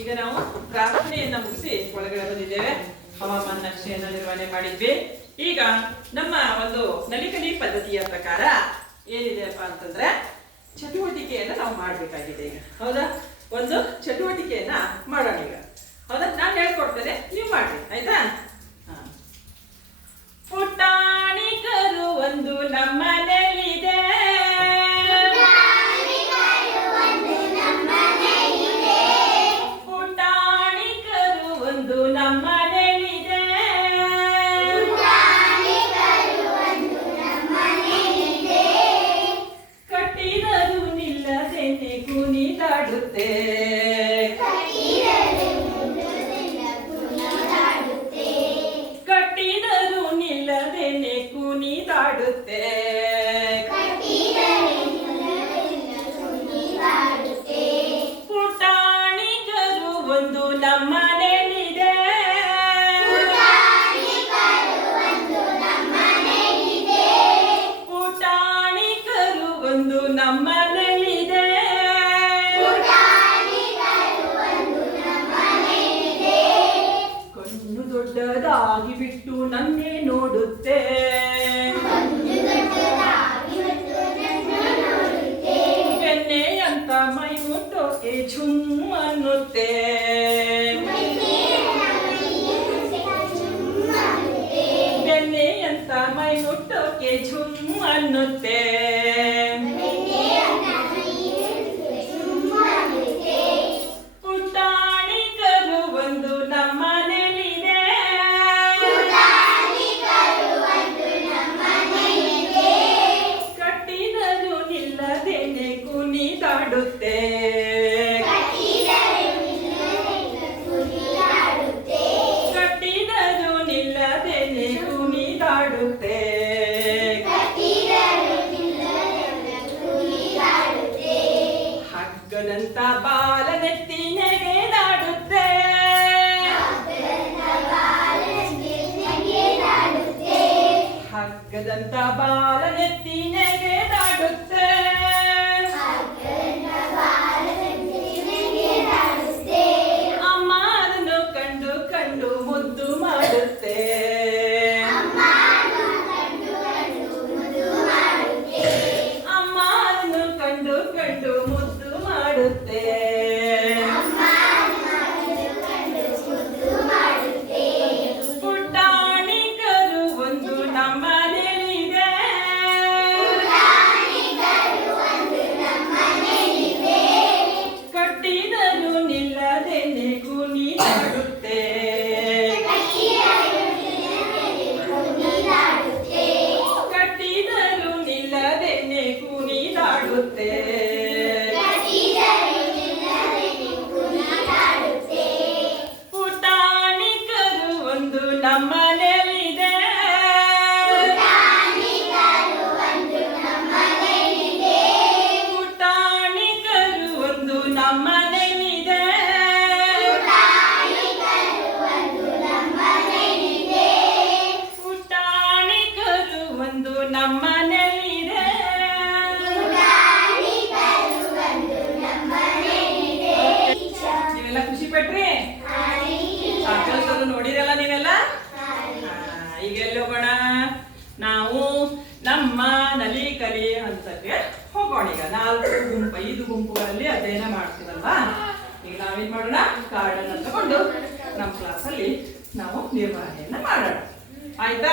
ಈಗ ನಾವು ಪ್ರಾರ್ಥನೆಯನ್ನ ಮುಗಿಸಿ ಒಳಗಡೆ ಬಂದಿದ್ದೇವೆ. ಹವಾಮಾನ ನಕ್ಷೆಯನ್ನು ನಿರ್ವಹಣೆ ಮಾಡಿದ್ವಿ. ಈಗ ನಮ್ಮ ಒಂದು ನಲಿಕಲಿ ಪದ್ಧತಿಯ ಪ್ರಕಾರ ಏನಿದೆಯಪ್ಪ ಅಂತಂದ್ರೆ ಚಟುವಟಿಕೆಯನ್ನ ನಾವು ಮಾಡ್ಬೇಕಾಗಿದೆ. ಈಗ ಹೌದಾ, ಒಂದು ಚಟುವಟಿಕೆಯನ್ನ ಮಾಡೋಣ. ಈಗ ಹೌದಾ, ನಾನು ಹೇಳ್ಕೊಡ್ತೇನೆ, ನೀವು ಮಾಡಿ, ಆಯ್ತಾ? ಪುಟಾಣಿಕರು ಒಂದು ನಮ್ಮನೆಯಲ್ಲಿದೆ, ಪುಟಾಣಿಕರು ಒಂದು ನಮ್ಮನೆಯಲ್ಲಿದೆ, ಕಟ್ಟಿದರು ನಿಲ್ಲದೆ ಕುಣಿದಾಡುತ್ತೆ, ಕಟ್ಟಿದರು ನಿಲ್ಲದೆ ಕುಣಿದಾಡುತ್ತೆ, ಪುಟಾಣಿಕರು ಒಂದು ನಮ್ಮನೆಯಲ್ಲಿದೆ, ಪುಟಾಣಿಕರು ಒಂದು ನಮ್ಮನೆಯಲ್ಲಿದೆ, ಕಣ್ಣು ದೊಡ್ಡದಾಗಿ ಬಿಟ್ಟು ನನ್ನೇ ನೋಡುತ್ತೆ, ಬೆನ್ನೆ ಅಂತ ಮೈ ಮುಟ್ಟೋಕೆ ಝುಮ್ ಅನ್ನುತ್ತೆ, ಬೆನ್ನೆ ಅಂತ ಮೈ ಮುಟ್ಟೋಕೆ ಝುಮ್ ಅನ್ನುತ್ತೆ, ಪುಟಾಣಿಕರು ಒಂದು ನಮ್ಮನೆಯಲ್ಲಿದೆ, ಕಟ್ಟಿದರು ನಿಲ್ಲದೇನೆ ಕುಣಿದಾಡುತ್ತೆ, ಕಟ್ಟಿದರು ನಿಲ್ಲದೇನೆ ಕುಣಿದಾಡುತ್ತೆ, ಹಗ್ಗದಂತ ಬಾಲನೆತ್ತಿ ನೆಗೆದಾಡುತ್ತೆ, ಹಗ್ಗದಂತ ಬಾಲನೆತ್ತಿ ನೆಗೆದಾಡುತ್ತೆ, ಅಮ್ಮ ಅದನ್ನು ಕಂಡು ಕಂಡು ಮುದ್ದು ಮಾಡುತ್ತೆ, ಅಮ್ಮ ಅದನ್ನು ಕಂಡು ಕಂಡು ಮುದ್ದು ಮಾಡುತ್ತೆ, ಪುಟಾಣಿಕರು ಒಂದು ನಮ್ಮನೆಯಲ್ಲಿದೆ, ಕಟ್ಟಿದರು ನಿಲ್ಲದೇನೆ ಕುಣಿದಾಡುತ್ತೆ, ಕಟ್ಟಿದರು ನಿಲ್ಲದೇನೆ ಕುಣಿದಾಡುತ್ತೆ, ಪುಟಾಣಿಕರು ಒಂದು ನಮ್ಮನೆಯಲ್ಲಿದೆ, ಪುಟಾಣಿಕರು ಒಂದು ನಮ್ಮನೆಯಲ್ಲಿದೆ, ಪುಟಾಣಿಕರು ಒಂದು ನಮ್ಮನೆಯಲ್ಲಿದೆ. ನೀವೆಲ್ಲ ಖುಷಿ ಪಟ್ರಿ? ಕೆಲಸದ್ದು ನೋಡಿರಲ್ಲ ನೀವೆಲ್ಲ? ಈಗ ಎಲ್ಲಿ ಹೋಗೋಣ? ನಾವು ನಮ್ಮ ನಲಿಕಲಿ ಹಂತಕ್ಕೆ ಹೋಗೋಣ. ಈಗ 5 ಗುಂಪುಗಳಲ್ಲಿ ಅಧ್ಯಯನ ಮಾಡ್ತೀವಲ್ವಾ? ಈಗ ನಾವೇನ್ ಮಾಡೋಣ? ಕಾರ್ಡನ್ನು ತಗೊಂಡು ನಮ್ಮ ಕ್ಲಾಸಲ್ಲಿ ನಾವು ನಿರ್ವಹಣೆಯನ್ನ ಮಾಡೋಣ, ಆಯ್ತಾ?